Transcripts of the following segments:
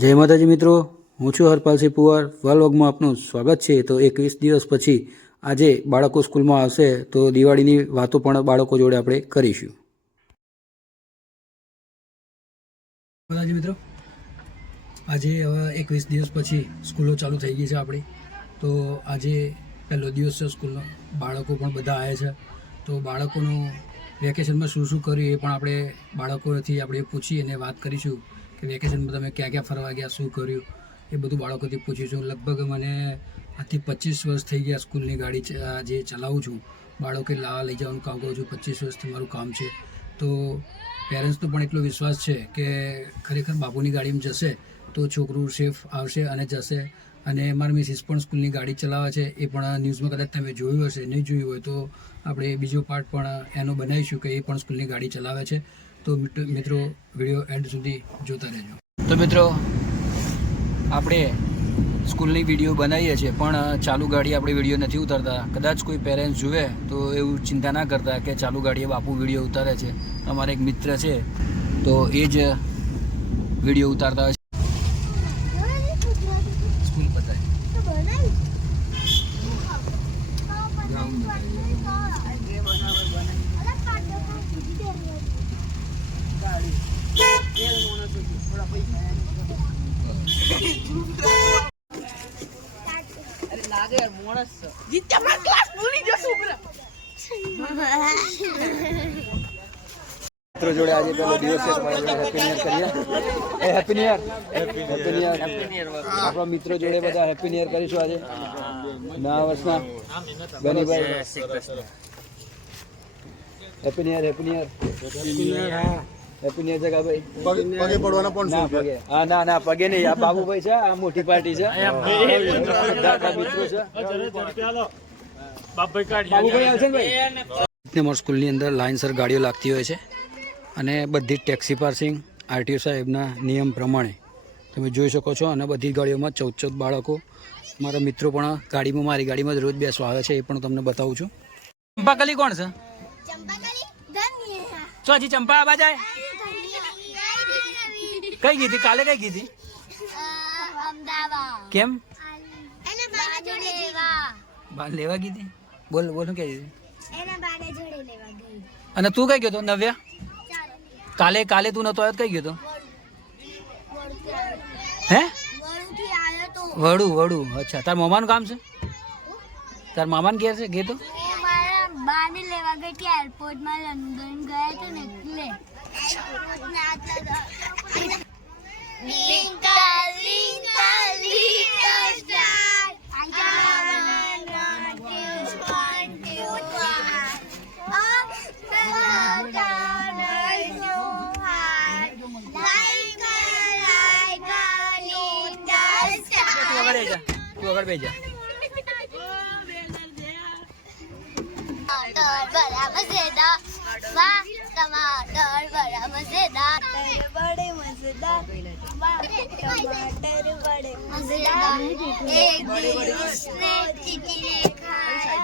જય માતાજી મિત્રો, હું છું હરપાલસિંહ પુવાર. વ્લોગમાં આપનું સ્વાગત છે. તો 21 દિવસ પછી આજે બાળકો સ્કૂલમાં આવશે તો દિવાળીની વાતો પણ બાળકો જોડે આપણે કરીશું. માતાજી મિત્રો, આજે હવે 21 દિવસ પછી સ્કૂલો ચાલુ થઈ ગઈ છે આપણી. તો આજે પહેલો દિવસ છે સ્કૂલનો. બાળકો પણ બધા આવ્યા છે. તો બાળકોનું વેકેશનમાં શું શું કર્યું એ પણ આપણે બાળકોથી આપણે પૂછી અને વાત કરીશું કે વેકેશનમાં તમે ક્યાં ક્યાં ફરવા ગયા, શું કર્યું, એ બધું બાળકોથી પૂછીશું. લગભગ મને આજથી 25 વર્ષ થઈ ગયા સ્કૂલની ગાડી જે ચલાવું છું. બાળકો લાવવા લઈ જવાનું કામ કરું છું. 25 વર્ષથી મારું કામ છે. તો પેરેન્ટ્સનો પણ એટલો વિશ્વાસ છે કે ખરેખર બાપુની ગાડીમાં જશે તો છોકરું સેફ આવશે અને જશે. અને મારા મિસિસ પણ સ્કૂલની ગાડી ચલાવે છે. એ પણ ન્યૂઝમાં કદાચ તમે જોયું હશે, નહીં જોયું હોય તો આપણે બીજો પાર્ટ પણ એનો બનાવીશું કે એ પણ સ્કૂલની ગાડી ચલાવે છે. તો મિત્રો વિડીયો એન્ડ સુધી જોતા રહેજો. તો મિત્રો આપણે સ્કૂલની વિડીયો બનાવીએ છીએ પણ ચાલુ ગાડી આપણે વિડીયો નથી ઉતારતા. કદાચ કોઈ પેરેન્ટ્સ જુએ તો એવું ચિંતા ના કરતા કે ચાલુ ગાડીએ બાપુ વિડીયો ઉતારે છે. અમારા એક મિત્ર છે તો એ જ વિડીયો ઉતારતા હોય છે. સ્કૂલ બતાય મિત્રો જોડે આજે પહેલો દિવસ છે. Happy new year. આપણા મિત્રો જોડે બધા હેપી ન્યુ યર કરીશું આજે નવા વર્ષના. Ganibhai happy new year. Happy new year. Happy new year Jagabhai. પગે પડવાના પણ ના પગે, હા ના ના પગે નહીં. આ બાબુભાઈ છે, આ મોટી પાર્ટી છે, મિત્રો છે. બાબુભાઈ આવશે ને ભાઈ. અમારા સ્કૂલની અંદર લાઇનસર ગાડીઓ લાગતી હોય છે અને બધી જ ટેક્સી પાર્સિંગ આરટીઓ સાહેબના નિયમ પ્રમાણે તમે જોઈ શકો છો. અને બધી ગાડીઓમાં 14 બાળકો. મારા મિત્રો પણ ગાડીમાં, મારી ગાડીમાં જ રોજ બેસવા આવે છે. એ પણ તમને બતાવું છું. ચંપાકલી કોણ છે? શું હજી ચંપા આવા જાય? કઈ ગઈ હતી કાલે? કઈ ગઈ હતી? કેમ બાર લેવા ગઈ હતી? બોલ બોલ શું કહે છે? અને તું કઈ ગયો તો નવ્યા? કાલે તું નતો આવ્યો, કઈ ગયો તો? હે વડું. અચ્છા, તાર મામાનું કામ છે? તાર મામાને ઘેર છે? ઘેર તો બાને લેવા ગઈ હતી એરપોર્ટમાં, લંડન ગયા હતા ને એટલે. તું આગળ બેસી જા. बड़ा मजेदार, वाह टमाटर बड़ा मजेदार, बड़े मजेदार, टमाटर बड़े मजेदार. एक दिन उसने चींटी ने खाया,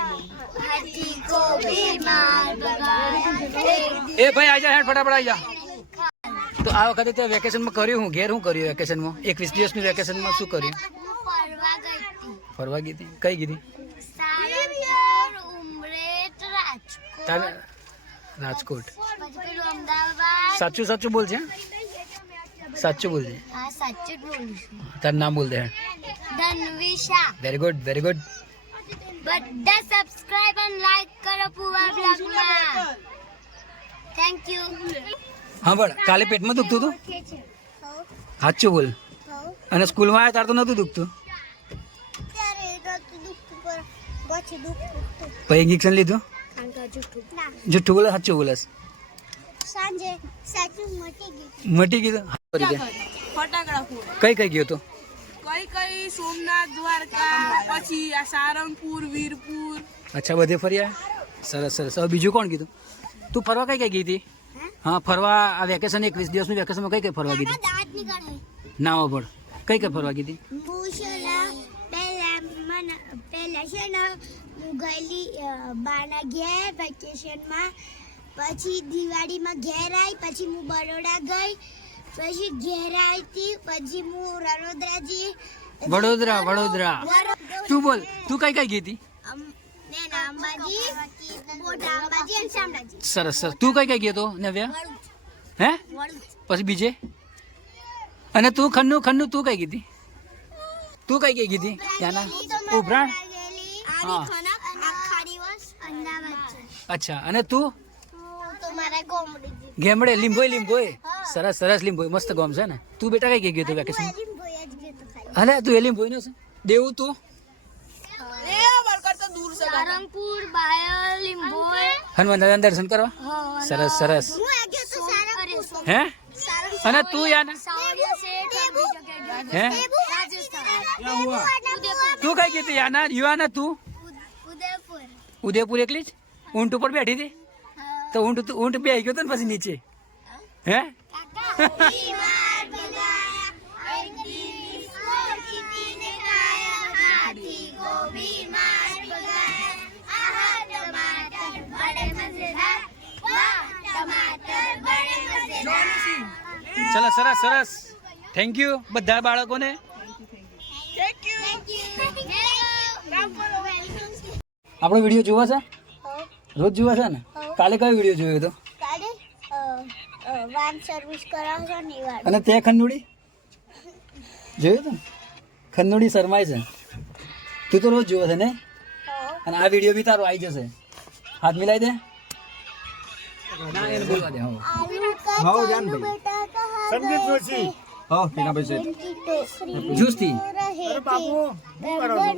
हाथी को भी मार भगाया. એ ભાઈ આજા હેડ ફટાફટ આઈ જા. તો આ વખતે તે વેકેશનમાં કર્યું હું ઘેર? શું કર્યું વેકેશનમાં? 21 દિવસની વેકેશનમાં શું કર્યું? ફરવા ગઈ હતી. ફરવા ગઈ હતી? કઈ ગઈ હતી? સારંગપુર, ઉમરેઠ, રાજકોટ. રાજકોટ. પછી પેલું અમદાવાદ. સાચું બોલ છે. સાચું બોલ છે. હા સાચું જ બોલું છું. તારું નામ બોલ દે. Dhanvisha. Very good, very good. બધા સબસ્ક્રાઇબ અને લાઈક કરો પુવા બ્લોગમાં. Thank you. હા બળ કાલે પેટમાં દુખતું હતું? સાચું બોલ. અને સ્કૂલમાં આવ્યા તાર તો નતું દુખતું? પછી ઇન્જેક્શન લીધું? જુઠ્ઠું બોલે સાચું બોલે? સાંજે સાચું મટી ગયું. ફટાકડા ફોડ. કઈ ગયો તો? કઈ સોમનાથ, દ્વારકા, પછી આ સારંગપુર, વીરપુર. અચ્છા, બધે ફર્યા. સરસ. હવે બીજું કોણ કીધું? તું ફરવા કઈ ગઈ હતી? હા ફરવા આ વેકેશન 21 દિવસનું વેકેશનમાં કઈ ફરવા ગઈ હતી? ના પણ કઈ ફરવા ગઈ હતી? પહેલા છે ને હું ગયેલી બાના ઘેર વેકેશનમાં, પછી દિવાળીમાં ઘેર આવી, પછી હું બરોડા ગઈ, પછી ઘેર આવી પછી હું રણોદરાજી વડોદરા તું બોલ તું કઈ કઈ ગઈ હતી અંબાજી મોટા અંબાજી અને શામળાજી સરસ તું કઈ કઈ ગયો તો નવ્યા હે પછી બીજે અને તું ખન્નું તું કઈ ગઈ હતી તું કઈ ગઈ હતી ત્યાંના ઉભરાણ હા આખા દિવસ અમદાવાદ અચ્છા અને તું તો મારા ગોમડી ગેમડે લીંબોય સરસ લીંબોય મસ્ત ગોમ છે ને તું બેટા કઈ ગયો તો વેકેશન અલે તું એ લીંબોય નો છે દેવું તું એ બરકર તો દૂર છે સારંગપુર બાયલ લીંબોય હનુમાન દાદાના દર્શન કરવા સરસ હું આ ગયો તો સારંગપુર હે અને તું યાર સાવરિયા શેઠ હે રાજસ્થાન તું કઈ ગઈ હતી યાના યુવાના તું ઉદયપુર ઉદયપુર એકલી જ ઊંટ ઉપર બેઠી હતી તો ઊંટ બે ગયો તો ને પછી નીચે હે ચલો સરસ થેન્ક યુ બધા બાળકોને આપણો વિડીયો જોવા છે રોજ જોવા છે ને કાલે કયો વિડીયો જોયો હતો વાન સર્વિસ કરાવશો ને વાર અને તે ખન્નુડી જોયું તો ખન્નુડી શરમાય છે તું તો રોજ જોવે છે ને અને આ વિડીયો બી તારો આવી જશે હાથ મિલાઈ દે ના એને બોલવા દે આલુ કા ચાલુ બેટા કહા સંદીપ જોશી હા ટીના ભાઈ જૂસથી અરે બાપુ હું કરો છો?